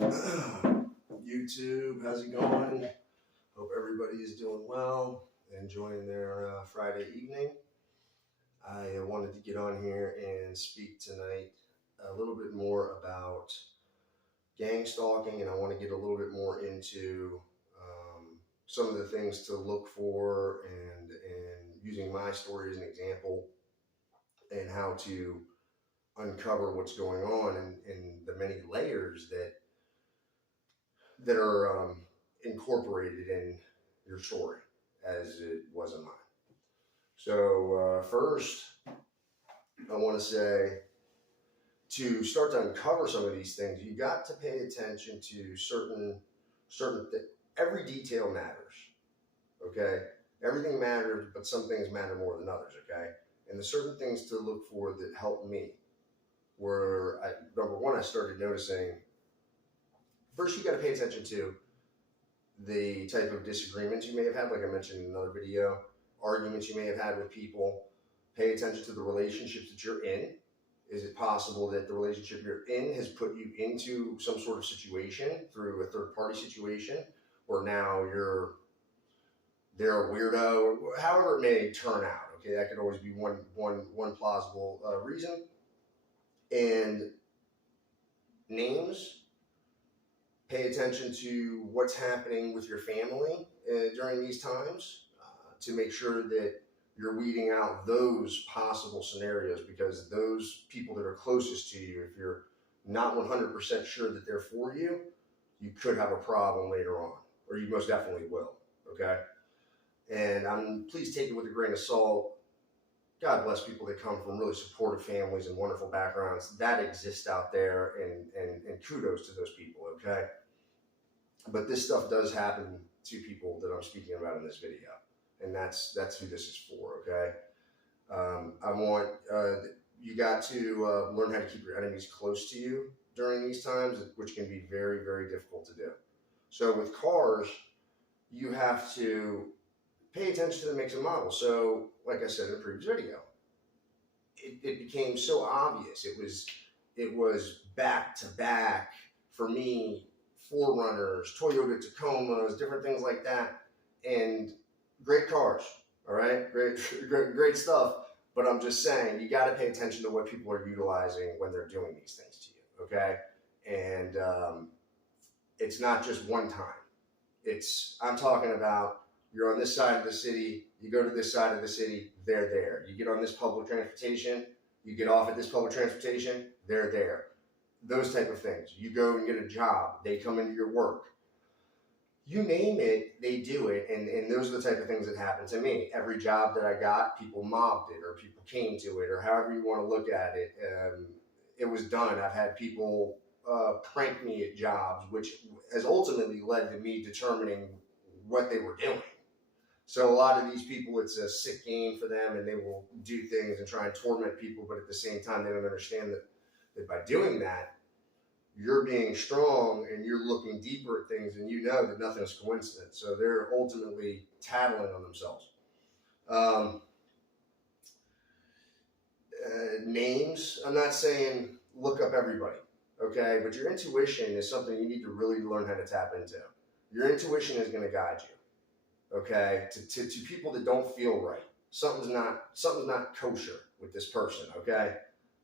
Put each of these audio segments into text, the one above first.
YouTube, how's it going? Hope everybody is doing well, enjoying their Friday evening. I wanted to get on here and speak tonight a little bit more about gang stalking, and I want to get a little bit more into some of the things to look for and using my story as an example and how to uncover what's going on and the many layers that are incorporated in your story as it was in mine. So first, I want to say to start to uncover some of these things, you got to pay attention to certain every detail matters. Okay, everything matters, but some things matter more than others. Okay, and the certain things to look for that helped me were number one, I started noticing. First, you got to pay attention to the type of disagreements you may have had, like I mentioned in another video, arguments you may have had with people. Pay attention to the relationships that you're in. Is it possible that the relationship you're in has put you into some sort of situation through a third-party situation, or now they're a weirdo, however it may turn out? Okay, that could always be one plausible reason. And names. Pay attention to what's happening with your family during these times to make sure that you're weeding out those possible scenarios, because those people that are closest to you, if you're not 100% sure that they're for you, you could have a problem later on, or you most definitely will, okay? And please take it with a grain of salt. God bless people that come from really supportive families and wonderful backgrounds that exist out there, and kudos to those people, okay? But this stuff does happen to people that I'm speaking about in this video, and that's who this is for, okay? I want, you got to learn how to keep your enemies close to you during these times, which can be very, very difficult to do. So with cars, you have to pay attention to the makes and models. So, like I said in the previous video, it became so obvious. It was back to back for me, Forerunners, Toyota Tacomas, different things like that, and great cars. All right, great stuff. But I'm just saying, you got to pay attention to what people are utilizing when they're doing these things to you. Okay, and it's not just one time. I'm talking about, you're on this side of the city, you go to this side of the city, they're there. You get on this public transportation, you get off at this public transportation, they're there. Those type of things. You go and get a job, they come into your work. You name it, they do it, and those are the type of things that happen to me. Every job that I got, people mobbed it, or people came to it, or however you want to look at it. It was done. I've had people prank me at jobs, which has ultimately led to me determining what they were doing. So a lot of these people, it's a sick game for them, and they will do things and try and torment people, but at the same time, they don't understand that by doing that, you're being strong and you're looking deeper at things, and you know that nothing is coincidence. So they're ultimately tattling on themselves. Names, I'm not saying look up everybody, okay? But your intuition is something you need to really learn how to tap into. Your intuition is going to guide you, okay? To people that don't feel right. Something's not kosher with this person, okay?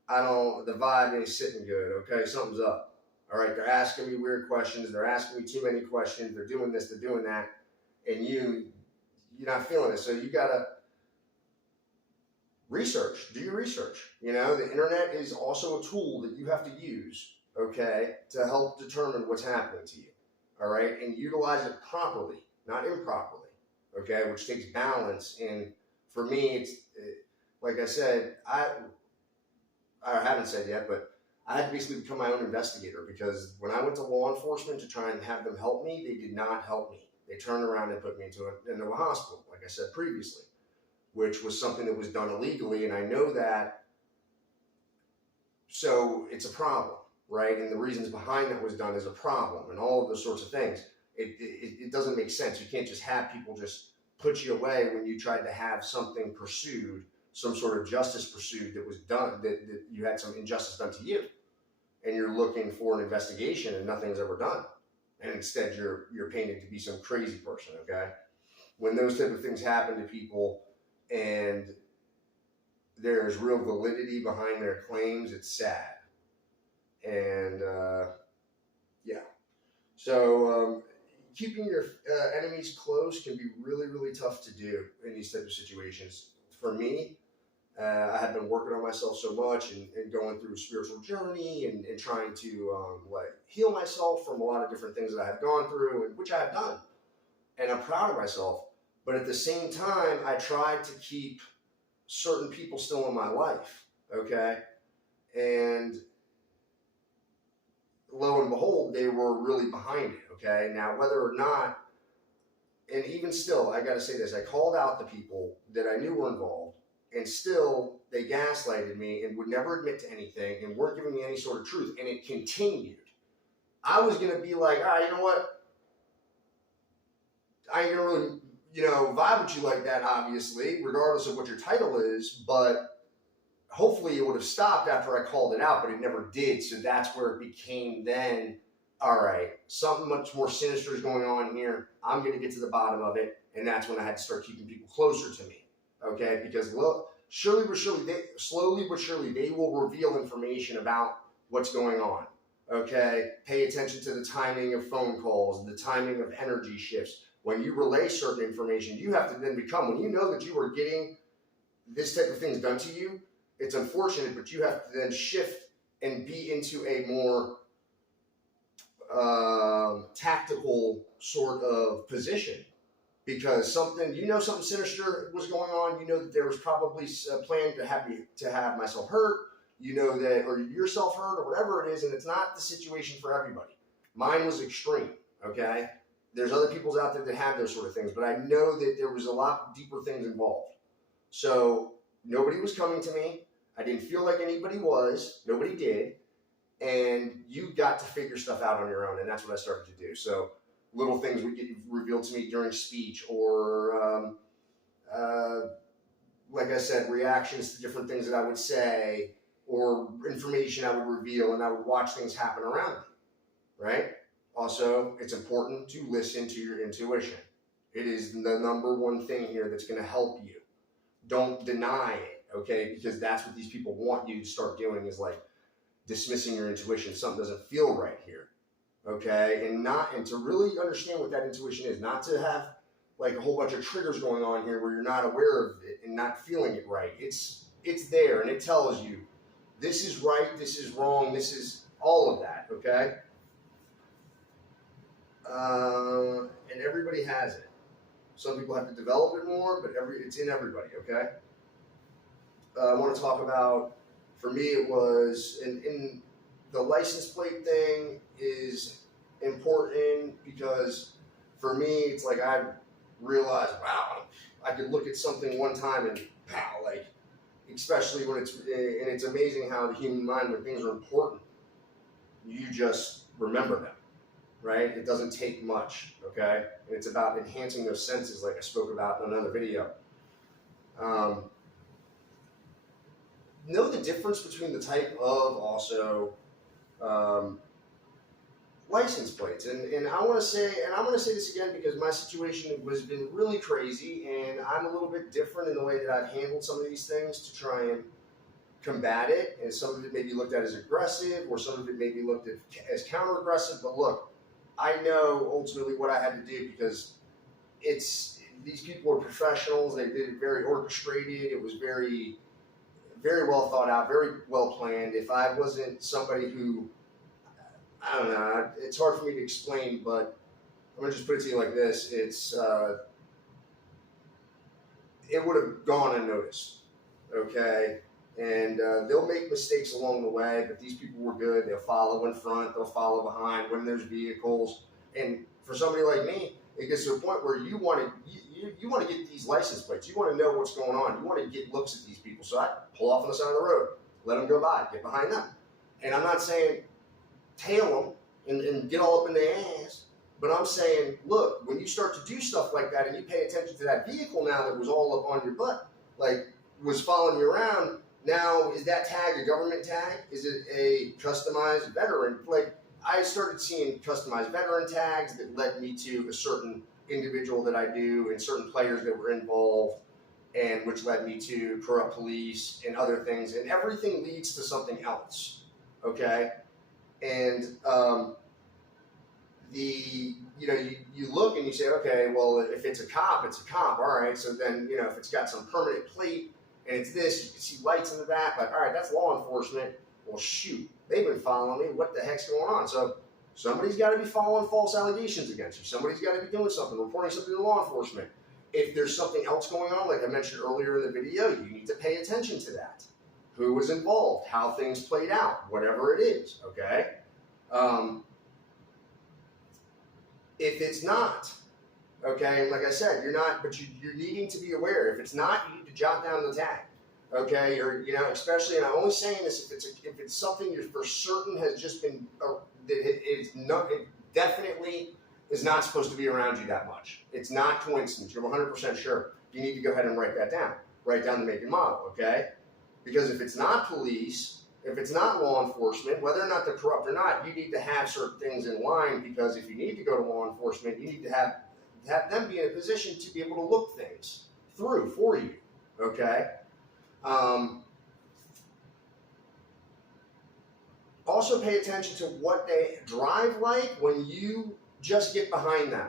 The vibe ain't sitting good, okay? Something's up. All right, they're asking me weird questions. They're asking me too many questions. They're doing this, they're doing that. And you're not feeling it. So you got to do your research. You know, the internet is also a tool that you have to use, okay, to help determine what's happening to you. All right, and utilize it properly, not improperly, okay, which takes balance. And for me, like I said, I haven't said yet, but I had to basically become my own investigator, because when I went to law enforcement to try and have them help me, they did not help me. They turned around and put me into a hospital, like I said previously, which was something that was done illegally, and I know that. So it's a problem, right? And the reasons behind that was done is a problem, and all of those sorts of things. It doesn't make sense. You can't just have people just put you away when you tried to have something pursued, some sort of justice pursued that was done, that you had some injustice done to you. and you're looking for an investigation and nothing's ever done. And instead you're painted to be some crazy person, okay? When those type of things happen to people and there's real validity behind their claims, it's sad. And yeah. So keeping your enemies close can be really, really tough to do in these type of situations. For me, I had been working on myself so much and going through a spiritual journey and trying to like heal myself from a lot of different things that I have gone through, and which I have done. And I'm proud of myself. But at the same time, I tried to keep certain people still in my life, okay? And lo and behold, they were really behind it, okay? Now, whether or not, and even still, I got to say this, I called out the people that I knew were involved, and still they gaslighted me and would never admit to anything and weren't giving me any sort of truth, and it continued. I was going to be like, all right, you know what? I ain't going to really, vibe with you like that, obviously, regardless of what your title is, but hopefully it would have stopped after I called it out, but it never did. So that's where it became then, all right, something much more sinister is going on here. I'm going to get to the bottom of it. And that's when I had to start keeping people closer to me. Okay? Because look, slowly but surely, they will reveal information about what's going on. Okay? Pay attention to the timing of phone calls, the timing of energy shifts. When you relay certain information, you have to then become, when you know that you are getting this type of things done to you, it's unfortunate, but you have to then shift and be into a more tactical sort of position, because something sinister was going on. You know that there was probably a plan to have myself hurt. You know that, or yourself hurt, or whatever it is, and it's not the situation for everybody. Mine was extreme. Okay, there's other people's out there that have those sort of things, but I know that there was a lot deeper things involved. So nobody was coming to me. I didn't feel like anybody was. Nobody did. And you got to figure stuff out on your own, and that's what I started to do. So little things would get revealed to me during speech, or like I said, reactions to different things that I would say, or information I would reveal, and I would watch things happen around me, right? Also, it's important to listen to your intuition. It is the number one thing here that's going to help you. Don't deny it, okay? Because that's what these people want you to start doing, is like dismissing your intuition. Something doesn't feel right here, okay? And to really understand what that intuition is, not to have like a whole bunch of triggers going on here where you're not aware of it and not feeling it right. It's there, and it tells you this is right, this is wrong, this is all of that, okay? And everybody has it. Some people have to develop it more, but it's in everybody, okay? I want to talk about, for me, it was, in the license plate thing is important, because for me, it's like I realized, wow, I could look at something one time and pow, like, especially when it's amazing how the human mind, when things are important, you just remember them. Right? It doesn't take much, okay? And it's about enhancing those senses, like I spoke about in another video. Know the difference between the type of also license plates. And I want to say, and I'm going to say this again because my situation has been really crazy, and I'm a little bit different in the way that I've handled some of these things to try and combat it. And some of it may be looked at as aggressive, or some of it may be looked at as counter-aggressive. But look, I know ultimately what I had to do, because these people were professionals. They did it very orchestrated. It was very, very well thought out, very well planned. If I wasn't somebody who, I don't know, it's hard for me to explain, but I'm going to just put it to you like this. It would have gone unnoticed, okay? And they'll make mistakes along the way, but these people were good. They'll follow in front. They'll follow behind when there's vehicles. And for somebody like me, it gets to a point where you want to get these license plates. You want to know what's going on. You want to get looks at these people. So I pull off on the side of the road, let them go by, get behind them. And I'm not saying tail them and get all up in their ass, but I'm saying, look, when you start to do stuff like that and you pay attention to that vehicle now that was all up on your butt, like was following you around, Now, is that tag a government tag? Is it a customized veteran? Like, I started seeing customized veteran tags that led me to a certain individual that I do and certain players that were involved, and which led me to corrupt police and other things, and everything leads to something else. Okay, and you look and you say, okay, well, if it's a cop, it's a cop. All right, so then if it's got some permanent plate and it's this, you can see lights in the back. Like, all right, that's law enforcement. Well, shoot, they've been following me. What the heck's going on? So somebody's got to be following false allegations against you. Somebody's got to be doing something, reporting something to law enforcement. If there's something else going on, like I mentioned earlier in the video, you need to pay attention to that. Who was involved? How things played out? Whatever it is, okay? If it's not, okay, like I said, you're not, but you're needing to be aware. If it's not, you need to jot down the tag, okay? Or especially, and I'm only saying this if it's something you're for certain has just been it definitely is not supposed to be around you that much. It's not coincidence. You're 100% sure. You need to go ahead and write that down. Write down the make and model, okay? Because if it's not police, if it's not law enforcement, whether or not they're corrupt or not, you need to have certain things in line, because if you need to go to law enforcement, you need to have them be in a position to be able to look things through for you, okay? Also pay attention to what they drive like when you just get behind them.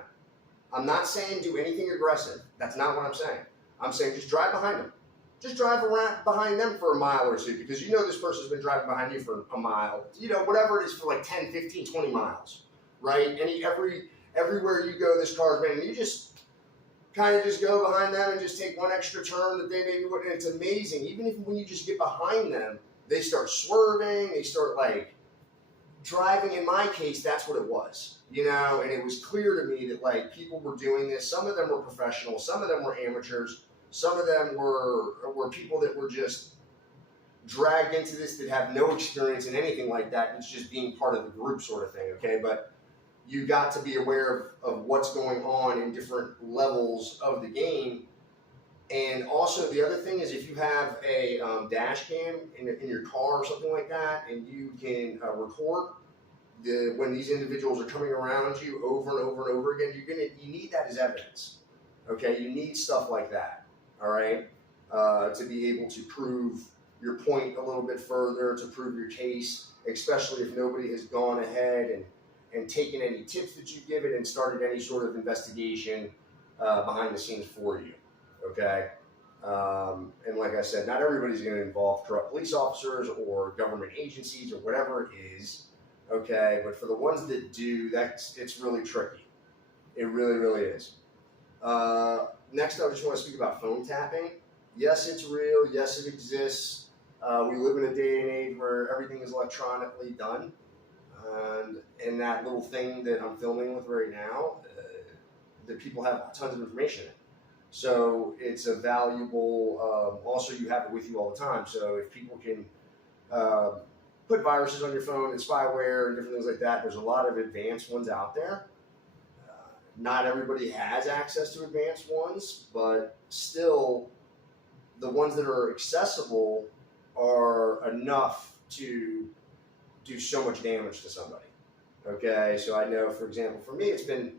I'm not saying do anything aggressive. That's not what I'm saying. I'm saying just drive behind them. Just drive around behind them for a mile or two, because this person's been driving behind you for a mile, whatever it is, for like 10, 15, 20 miles, right? Everywhere you go, this car's been, and you just kind of just go behind them and just take one extra turn that they maybe wouldn't. It's amazing. Even if when you just get behind them, they start swerving, they start like driving. In my case, that's what it was, and it was clear to me that like people were doing this. Some of them were professionals, some of them were amateurs. Some of them were people that were just dragged into this that have no experience in anything like that. It's just being part of the group sort of thing, okay? But you got to be aware of what's going on in different levels of the game. And also the other thing is, if you have a dash cam in your car or something like that, and you can record when these individuals are coming around you over and over and over again, you need that as evidence, okay? You need stuff like that. All right, to be able to prove your point a little bit further, to prove your case, especially if nobody has gone ahead and taken any tips that you give it and started any sort of investigation behind the scenes for you, okay? And like I said, not everybody's going to involve corrupt police officers or government agencies or whatever it is, okay? But for the ones that do, it's really tricky. It really, really is. Next, I just want to speak about phone tapping. Yes, it's real. Yes, it exists. We live in a day and age where everything is electronically done. And in that little thing that I'm filming with right now, that people have tons of information in. So it's a valuable, also you have it with you all the time. So if people can put viruses on your phone and spyware and different things like that, there's a lot of advanced ones out there. Not everybody has access to advanced ones, but still the ones that are accessible are enough to do so much damage to somebody. Okay, so I know, for example, for me, it's been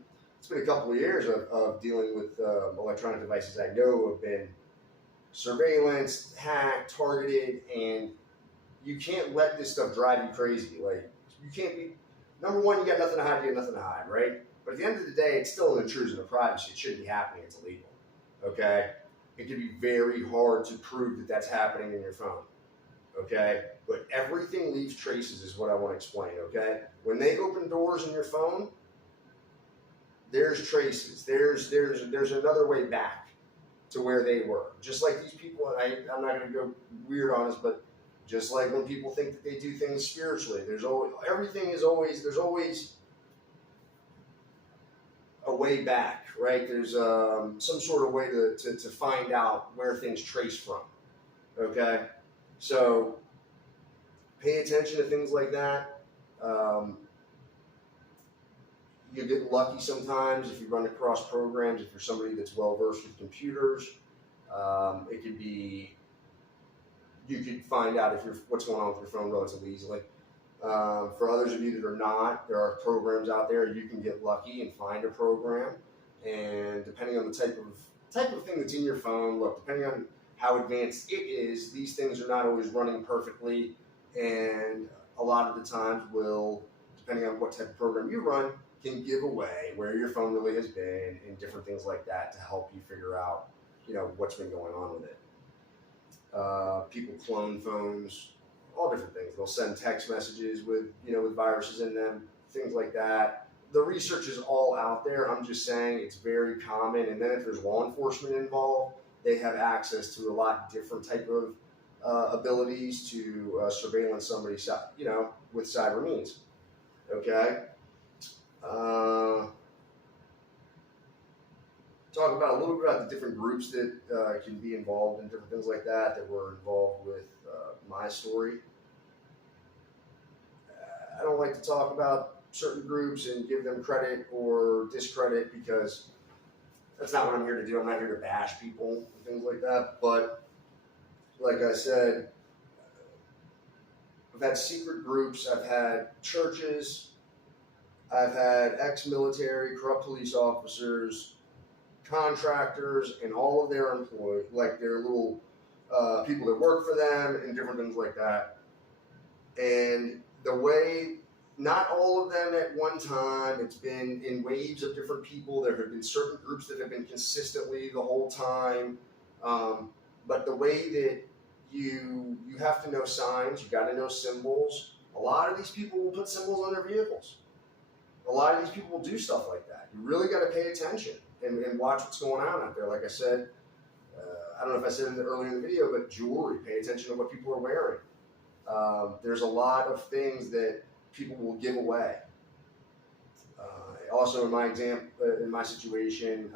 a couple of years of dealing with electronic devices I know have been surveillance, hacked, targeted, and you can't let this stuff drive you crazy. Like, you can't be, number one, you got nothing to hide, right? But at the end of the day, it's still an intrusion of privacy. It shouldn't be happening. It's illegal, okay? It can be very hard to prove that that's happening in your phone, okay? But everything leaves traces is what I want to explain, okay? When they open doors in your phone, there's traces. There's another way back to where they were. Just like these people, and I'm not going to go weird on this, but just like when people think that they do things spiritually, there's always a way back, right? There's some sort of way to find out where things trace from, okay? So pay attention to things like that. You get lucky sometimes if you run across programs, if you're somebody that's well-versed with computers. It could be you could find out if what's going on with your phone relatively easily. For others of you that are not, there are programs out there. You can get lucky and find a program, and depending on the type of thing that's in your phone, look, depending on how advanced it is, these things are not always running perfectly, and a lot of the times will, depending on what type of program you run, can give away where your phone really has been and different things like that to help you figure out, what's been going on with it. People clone phones, all different things. They'll send text messages with viruses in them, things like that. The research is all out there. I'm just saying it's very common. And then if there's law enforcement involved, they have access to a lot different type of abilities to surveillance somebody, with cyber means. Okay. Talk about a little bit about the different groups that can be involved in different things like that were involved with my story. I don't like to talk about certain groups and give them credit or discredit because that's not what I'm here to do. I'm not here to bash people and things like that. But like I said, I've had secret groups, I've had churches, I've had ex-military, corrupt police officers, contractors, and all of their employees, like their little people that work for them and different things like that. And the way, not all of them at one time, it's been in waves of different people. There have been certain groups that have been consistently the whole time. But the way that you have to know signs, you got to know symbols. A lot of these people will put symbols on their vehicles. A lot of these people will do stuff like that. You really got to pay attention and watch what's going on out there. Like I said, I don't know if I said it earlier in the video, but jewelry, pay attention to what people are wearing. There's a lot of things that people will give away. Also, in my situation,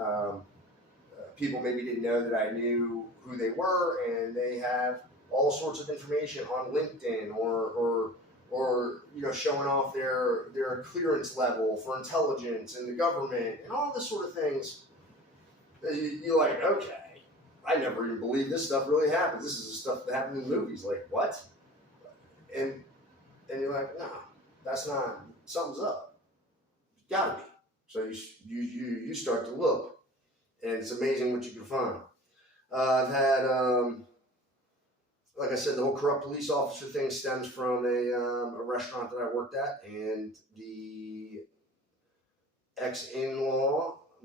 people maybe didn't know that I knew who they were, and they have all sorts of information on LinkedIn or showing off their clearance level for intelligence and the government and all this sort of things. You're like, okay, I never even believed this stuff really happens. This is the stuff that happens in movies. Like, what? And you're like, nah, that's not, something's up. It's gotta be. So you start to look, and it's amazing what you can find. I've had, like I said, the whole corrupt police officer thing stems from a restaurant that I worked at, and the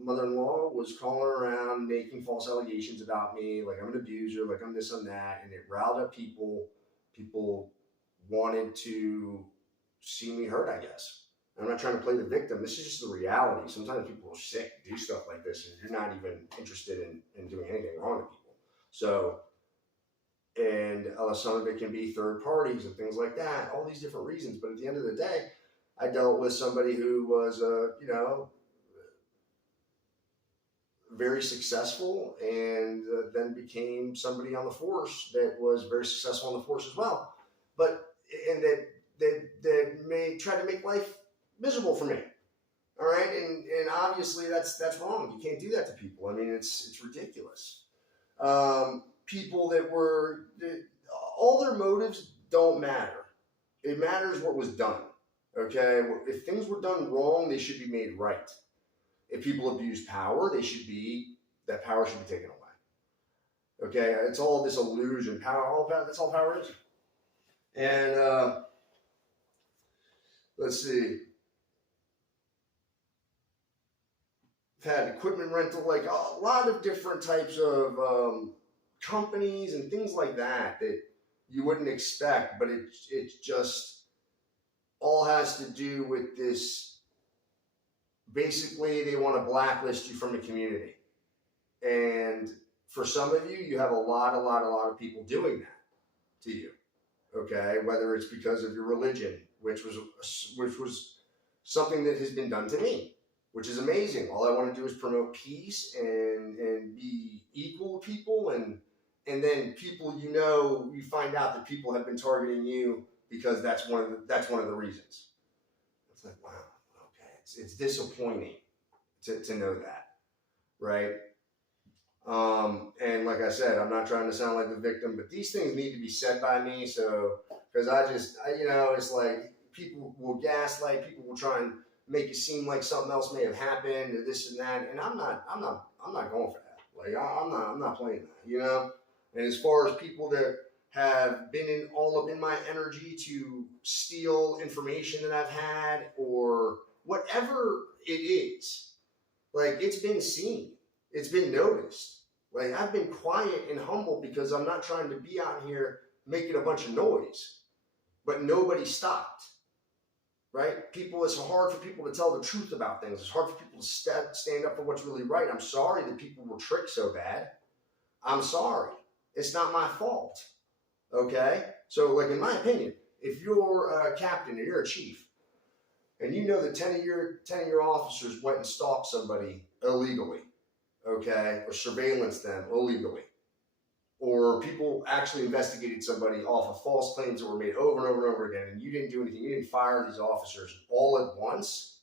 mother-in-law was calling around making false allegations about me, like I'm an abuser, like I'm this, I'm that, and it riled up people. People wanted to see me hurt, I guess. I'm not trying to play the victim. This is just the reality. Sometimes people are sick, do stuff like this, and you're not even interested in doing anything wrong to people. So, and some of it can be third parties and things like that, all these different reasons. But at the end of the day, I dealt with somebody who was, very successful, and then became somebody on the force that was very successful on the force as well. And that may try to make life miserable for me. All right, and obviously that's wrong. You can't do that to people. I mean, it's ridiculous. People all their motives don't matter. It matters what was done. Okay, if things were done wrong, they should be made right. If people abuse power, that power should be taken away. Okay, it's all this illusion. That's all power is. And let's see. I've had equipment rental, like a lot of different types of companies and things like that you wouldn't expect, but it just all has to do with this. Basically, they want to blacklist you from the community. And for some of you, you have a lot of people doing that to you. Okay, whether it's because of your religion, which was something that has been done to me, which is amazing. All I want to do is promote peace and be equal with people, and then people, you find out that people have been targeting you because that's one of the reasons. It's like, wow, okay, it's disappointing to know that, right? And like I said, I'm not trying to sound like the victim, but these things need to be said by me. So, because it's like people will gaslight, people will try and make it seem like something else may have happened or this and that, and I'm not going for that. Like I'm not playing that, you know. And as far as people that have been in all up in my energy to steal information that I've had or whatever it is, like it's been seen, it's been noticed. Like I've been quiet and humble because I'm not trying to be out here making a bunch of noise, but nobody stopped, right? It's hard for people to tell the truth about things. It's hard for people to stand up for what's really right. I'm sorry that people were tricked so bad. I'm sorry. It's not my fault. Okay? So, like, in my opinion, if you're a captain or you're a chief, and you know that 10 of your officers went and stalked somebody illegally, okay, or surveillance them illegally, or people actually investigated somebody off of false claims that were made over and over and over again, and you didn't do anything, you didn't fire these officers all at once,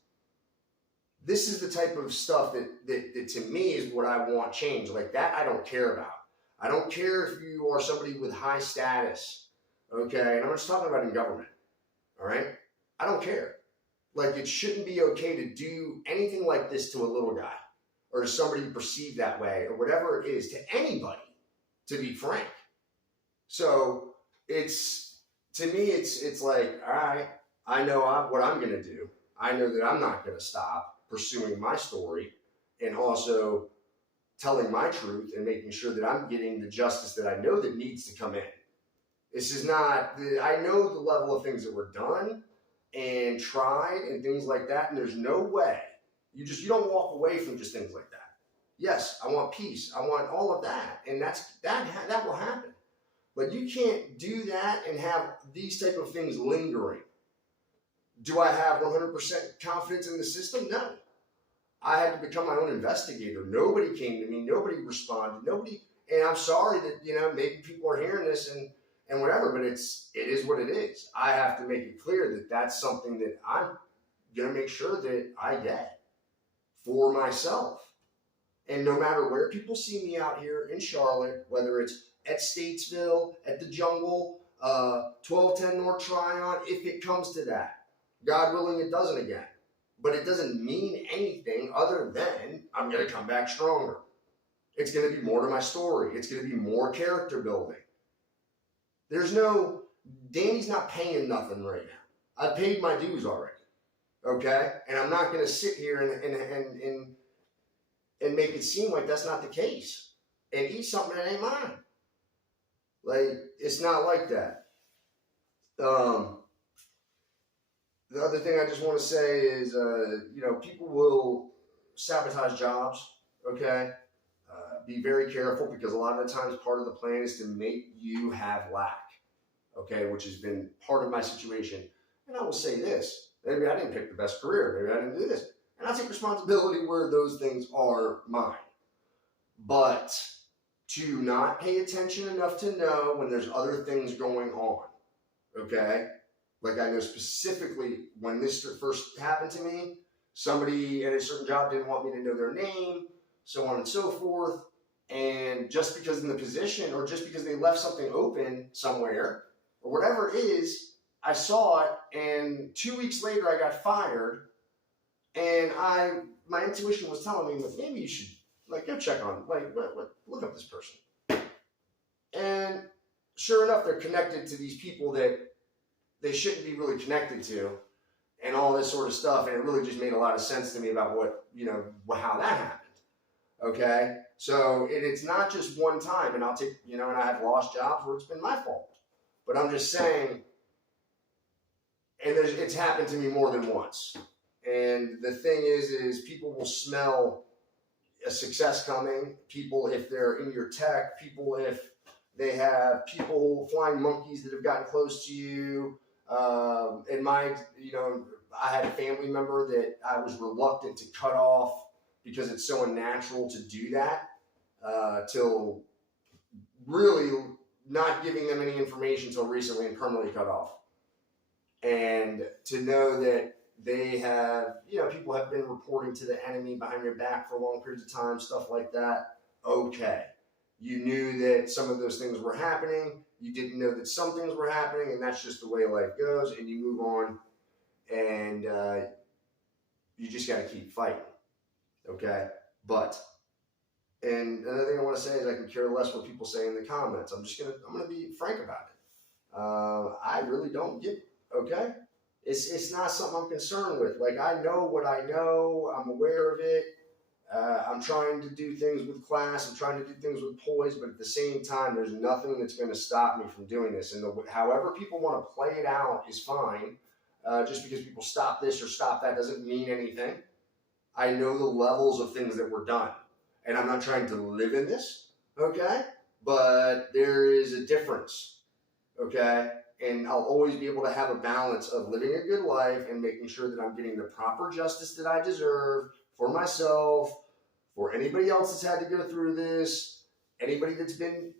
this is the type of stuff that to me is what I want changed. Like that I don't care about. I don't care if you are somebody with high status, okay, and I'm just talking about in government, all right? I don't care. Like it shouldn't be okay to do anything like this to a little guy or to somebody perceived that way or whatever it is to anybody, to be frank. So to me, it's like, all right, I know what I'm going to do. I know that I'm not going to stop pursuing my story and also telling my truth and making sure that I'm getting the justice that I know that needs to come in. This is not, I know the level of things that were done and tried and things like that, and there's no way you don't walk away from just things like that. Yes, I want peace, I want all of that, and that will happen. But you can't do that and have these type of things lingering. Do I have 100% confidence in the system? No. I had to become my own investigator. Nobody came to me. Nobody responded. Nobody. And I'm sorry that, maybe people are hearing this and whatever, but it is what it is. I have to make it clear that that's something that I'm going to make sure that I get for myself. And no matter where people see me out here in Charlotte, whether it's at Statesville, at the Jungle, 1210 North Tryon, if it comes to that, God willing, it doesn't again. But it doesn't mean anything other than I'm going to come back stronger. It's going to be more to my story. It's going to be more character building. Danny's not paying nothing right now. I've paid my dues already. Okay? And I'm not going to sit here and make it seem like that's not the case and eat something that ain't mine. Like, it's not like that. The other thing I just want to say is, people will sabotage jobs, okay? Be very careful because a lot of the times part of the plan is to make you have lack, okay, which has been part of my situation. And I will say this, maybe I didn't pick the best career, maybe I didn't do this. And I take responsibility where those things are mine. But to not pay attention enough to know when there's other things going on, okay? Like I know specifically when this first happened to me, somebody at a certain job didn't want me to know their name, so on and so forth. And just because in the position or just because they left something open somewhere or whatever it is, I saw it and 2 weeks later I got fired and my intuition was telling me, maybe you should go check on, look up this person. And sure enough, they're connected to these people that they shouldn't be really connected to and all this sort of stuff. And it really just made a lot of sense to me about how that happened. Okay. So it's not just one time and I'll take, and I have lost jobs where it's been my fault, but I'm just saying, and it's happened to me more than once. And the thing is people will smell a success coming. People, if they're in your tech, people, if they have people flying monkeys that have gotten close to you. I had a family member that I was reluctant to cut off because it's so unnatural to do that, till really not giving them any information until recently and permanently cut off. And to know that they have, people have been reporting to the enemy behind your back for long periods of time, stuff like that. okay. You knew that some of those things were happening. You didn't know that some things were happening, and that's just the way life goes. And you move on, and you just got to keep fighting. Okay, and another thing I want to say is I can care less what people say in the comments. I'm gonna be frank about it. I really don't get it. Okay, it's not something I'm concerned with. Like, I know what I know. I'm aware of it. I'm trying to do things with class. I'm trying to do things with poise, but at the same time, there's nothing that's going to stop me from doing this. And however people want to play it out is fine. Just because people stop this or stop that doesn't mean anything. I know the levels of things that were done, and I'm not trying to live in this, okay? But there is a difference, okay? And I'll always be able to have a balance of living a good life and making sure that I'm getting the proper justice that I deserve for myself, for anybody else that's had to go through this, anybody that's been,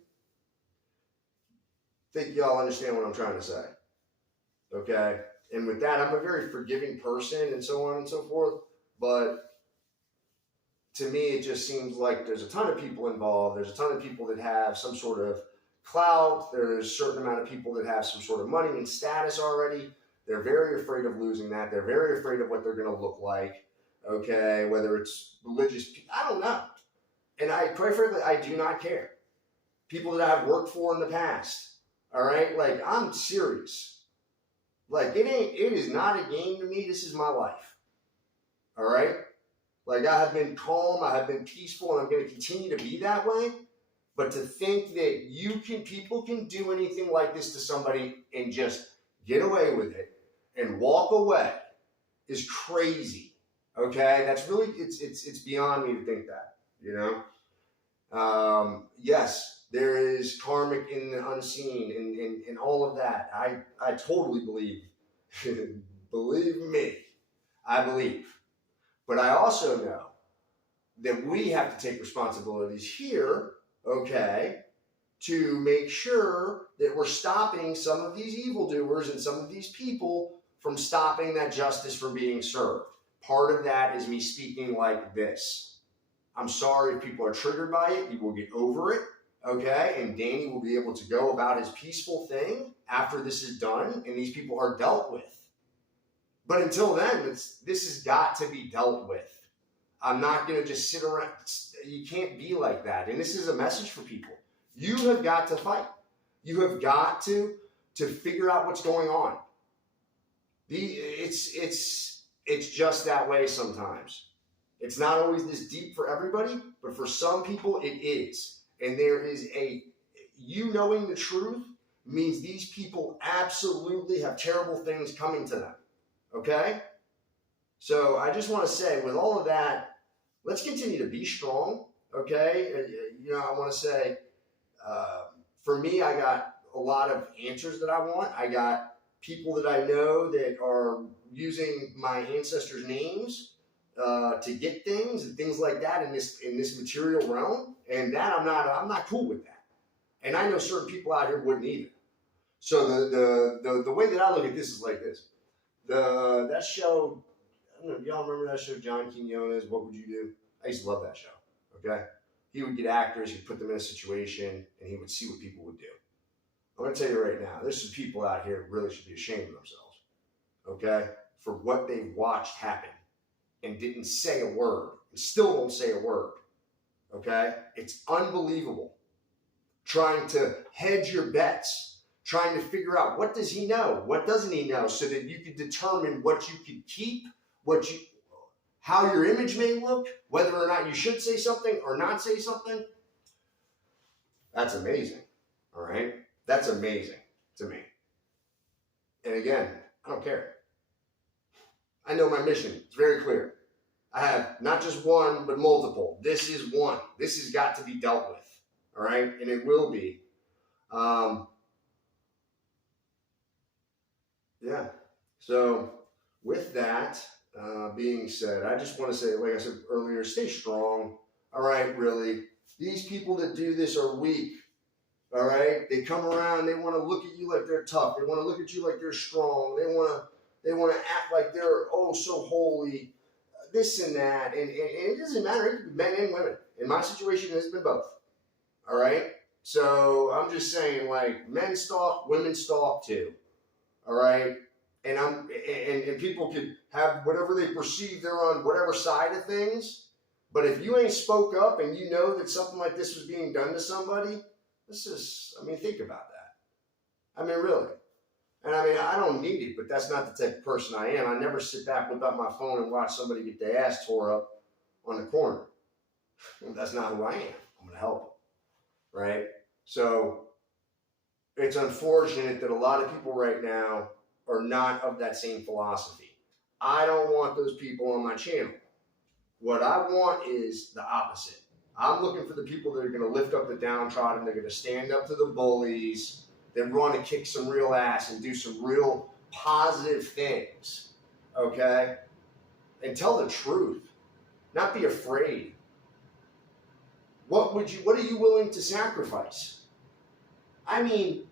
I think y'all understand what I'm trying to say, okay? And with that, I'm a very forgiving person and so on and so forth, but to me, it just seems like there's a ton of people involved. There's a ton of people that have some sort of clout. There's a certain amount of people that have some sort of money and status already. They're very afraid of losing that. They're very afraid of what they're going to look like, okay? Whether it's religious, I don't know. And quite frankly, I do not care. People that I've worked for in the past, all right? Like, I'm serious. Like, it is not a game to me. This is my life, all right? Like, I have been calm, I have been peaceful, and I'm going to continue to be that way. But to think that people can do anything like this to somebody and just get away with it and walk away is crazy. Okay, that's really it's beyond me to think that. You know, yes, there is karmic in the unseen and all of that. I totally believe. Believe me, I believe. But I also know that we have to take responsibilities here, okay, to make sure that we're stopping some of these evildoers and some of these people from stopping that justice from being served. Part of that is me speaking like this. I'm sorry if people are triggered by it. You will get over it, okay? And Danny will be able to go about his peaceful thing after this is done and these people are dealt with. But until then, this has got to be dealt with. I'm not going to just sit around. You can't be like that. And this is a message for people. You have got to fight. You have got to figure out what's going on. It's just that way sometimes. It's not always this deep for everybody, but for some people it is. And there is you knowing the truth means these people absolutely have terrible things coming to them. Okay? So I just want to say, with all of that, let's continue to be strong. Okay? You know, I want to say, for me, I got a lot of answers that I want. I got people that I know that are using my ancestors' names to get things and things like that in this material realm, and that I'm not cool with that. And I know certain people out here wouldn't either. So the way that I look at this is like this. That show, I don't know, y'all remember that show, John Quinones, What Would You Do? I used to love that show, okay? He would get actors, he'd put them in a situation, and he would see what people would do. I'm going to tell you right now, there's some people out here who really should be ashamed of themselves, okay, for what they watched happen and didn't say a word, and still don't say a word, okay? It's unbelievable. Trying to hedge your bets, trying to figure out what does he know, what doesn't he know, so that you can determine what you can keep, how your image may look, whether or not you should say something or not say something. That's amazing, all right? That's amazing to me. And again, I don't care. I know my mission. It's very clear. I have not just one, but multiple. This is one. This has got to be dealt with, all right? And it will be. Yeah. So with that being said, I just want to say, like I said earlier, stay strong. All right, really. These people that do this are weak. All right. They come around. They want to look at you like they're tough. They want to look at you like they're strong. They want to act like they're so holy. this and that, and it doesn't matter. It could be men and women. In my situation, it's been both. All right. So I'm just saying, like, men stalk, women stalk too. All right. And people could have whatever they perceive they're on whatever side of things. But if you ain't spoke up and you know that something like this was being done to somebody, think about that. I mean, really. And I mean, I don't need it, but that's not the type of person I am. I never sit back, whip out my phone, and watch somebody get their ass tore up on the corner. That's not who I am. I'm going to help them, right? So it's unfortunate that a lot of people right now are not of that same philosophy. I don't want those people on my channel. What I want is the opposite. I'm looking for the people that are going to lift up the downtrodden. They're going to stand up to the bullies. They want to kick some real ass and do some real positive things, okay? And tell the truth. Not be afraid. What are you willing to sacrifice? I mean,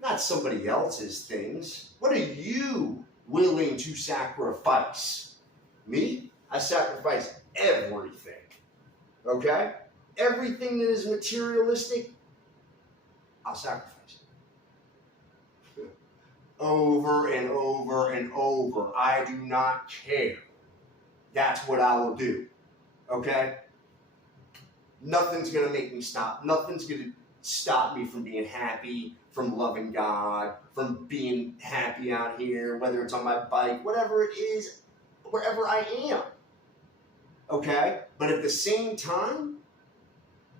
not somebody else's things. What are you willing to sacrifice? Me? I sacrifice everything, okay? Everything that is materialistic, I'll sacrifice. Over and over and over. I do not care. That's what I will do. Okay? Nothing's going to make me stop. Nothing's going to stop me from being happy, from loving God, from being happy out here, whether it's on my bike, whatever it is, wherever I am. Okay? But at the same time,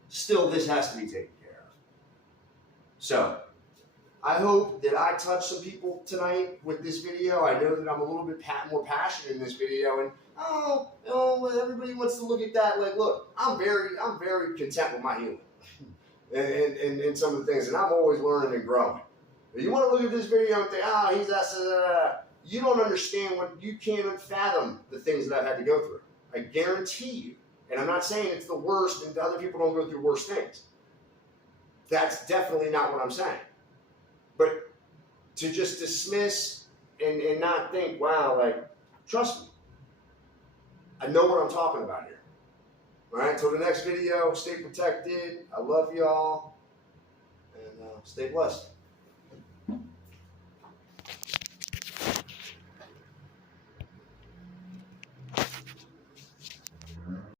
still this has to be taken care of. So, I hope that I touched some people tonight with this video. I know that I'm a little bit more passionate in this video, and everybody wants to look at that. Like, look, I'm very content with my healing, and some of the things, and I'm always learning and growing. If you want to look at this video and think, he's that, you don't understand you can't fathom the things that I've had to go through. I guarantee you, and I'm not saying it's the worst, and other people don't go through worse things. That's definitely not what I'm saying. But to just dismiss and not think, wow, like, trust me. I know what I'm talking about here. All right, until the next video, stay protected. I love y'all. And stay blessed.